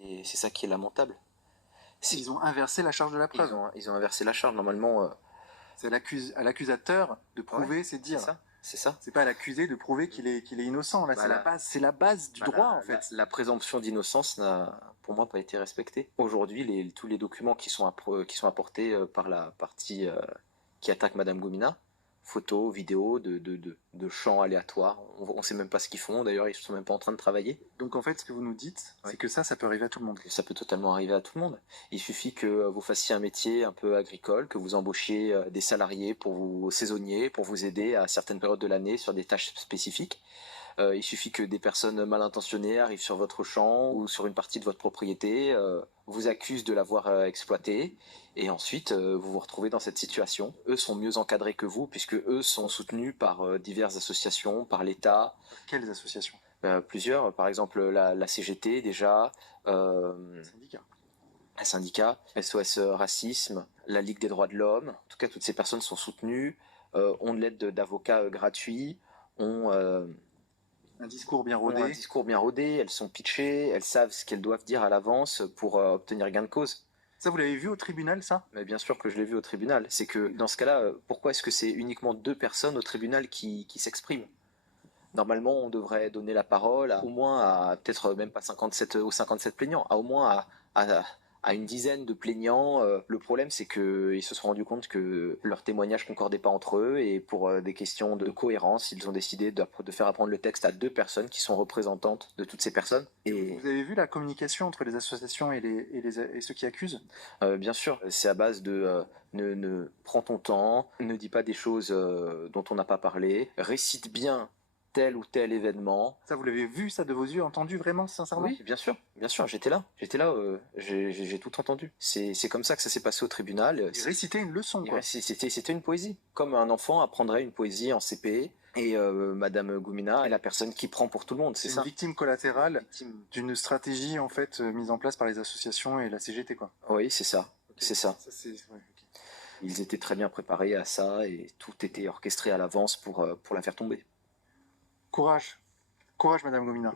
Et c'est ça qui est lamentable. Ils ont inversé la charge de la preuve. Ils ont inversé la charge. Normalement, c'est à l'accusateur de prouver ses dires. C'est ça. C'est pas à l'accusé de prouver qu'il est innocent. Là, c'est la base du droit, en fait. La présomption d'innocence n'a, pour moi, pas été respectée. Aujourd'hui, tous les documents qui sont apportés par la partie qui attaque Madame Gomina, photos, vidéos de chants aléatoires. On ne sait même pas ce qu'ils font. D'ailleurs, ils ne sont même pas en train de travailler. Donc en fait, ce que vous nous dites, c'est que ça peut arriver à tout le monde. Ça peut totalement arriver à tout le monde. Il suffit que vous fassiez un métier un peu agricole, que vous embauchiez des salariés pour vous saisonniers, pour vous aider à certaines périodes de l'année sur des tâches spécifiques. Il suffit que des personnes mal intentionnées arrivent sur votre champ ou sur une partie de votre propriété, vous accusent de l'avoir exploité, et ensuite vous vous retrouvez dans cette situation. Eux sont mieux encadrés que vous, puisque eux sont soutenus par diverses associations, par l'État. Quelles associations? Plusieurs, par exemple la CGT déjà, un syndicat, SOS Racisme, la Ligue des droits de l'homme. En tout cas, toutes ces personnes sont soutenues, ont de l'aide d'avocats gratuits, ont un discours bien rodé. Elles sont pitchées, elles savent ce qu'elles doivent dire à l'avance pour obtenir gain de cause. Ça, vous l'avez vu au tribunal, ça? Mais bien sûr que je l'ai vu au tribunal. C'est que dans ce cas-là, pourquoi est-ce que c'est uniquement 2 personnes au tribunal qui s'expriment? Normalement, on devrait donner la parole au moins à, peut-être même pas 57 ou 57 plaignants, au moins à une dizaine de plaignants. Le problème, c'est qu'ils se sont rendus compte que leurs témoignages concordaient pas entre eux, et pour des questions de cohérence, ils ont décidé de faire apprendre le texte à 2 personnes qui sont représentantes de toutes ces personnes. Et vous avez vu la communication entre les associations et ceux qui accusent? Bien sûr, c'est à base de prends ton temps, ne dis pas des choses dont on n'a pas parlé, récite bien tel ou tel événement. Ça, vous l'avez vu, ça, de vos yeux, entendu vraiment, sincèrement? Oui, bien sûr, j'étais là, j'ai tout entendu. C'est comme ça que ça s'est passé au tribunal. Il récitait une leçon, quoi. C'était une poésie, comme un enfant apprendrait une poésie en CP. Et Madame Gomina est la personne qui prend pour tout le monde, c'est ça. Une victime collatérale d'une stratégie, en fait, mise en place par les associations et la CGT, quoi. Oui, c'est ça, c'est ça. Ouais, Ils étaient très bien préparés à ça, et tout était orchestré à l'avance pour la faire tomber. Courage. Courage, Madame Gomina.